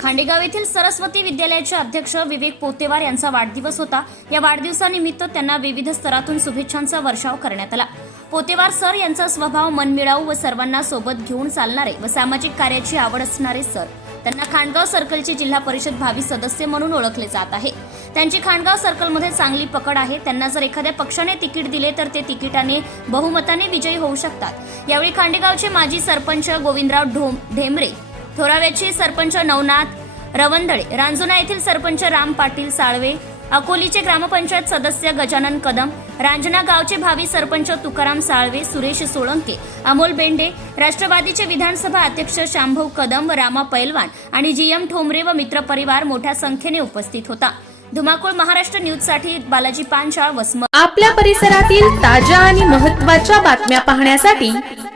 खांडेगाव येथील सरस्वती विद्यालयाचे अध्यक्ष विवेक पोतेवार यांचा वाढदिवस होता. या वाढदिवसानिमित्त त्यांना विविध स्तरातून शुभेच्छांचा वर्षाव करण्यात आला. पोतेवार सर यांचा स्वभाव मनमिळाऊ व सर्वांना सोबत घेऊन चालणारे व सामाजिक कार्याची आवड असणारे सर. त्यांना खांडगाव सर्कलचे जिल्हा परिषद भावी सदस्य म्हणून ओळखले जात आहे. त्यांची खांडगाव सर्कलमध्ये चांगली पकड आहे. त्यांना जर एखाद्या पक्षाने तिकीट दिले तर ते तिकिटाने बहुमताने विजयी होऊ शकतात. यावेळी खांडेगावचे माजी सरपंच गोविंदराव ढोम ढेमरे थोराव्याचे सरपंच नवनाथ रवंदळे रांजुना येथील सरपंच राम पाटील साळवे अकोलीचे ग्रामपंचायत सदस्य गजानन कदम रांजना गावचे भावी सरपंच तुकाराम साळवे सुरेश सोळंके अमोल बेंडे राष्ट्रवादीचे विधानसभा अध्यक्ष शांभव कदम व रामा पैलवान आणि जी एम ठोंबरे व मित्रपरिवार मोठ्या संख्येने उपस्थित होता. धुमाकूळ महाराष्ट्र न्यूजसाठी बालाजी पांचाळ वसम आपल्या परिसरातील ताज्या आणि महत्त्वाच्या बातम्या पाहण्यासाठी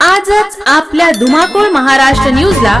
आजच आपल्या धुमाकूळ महाराष्ट्र न्यूजला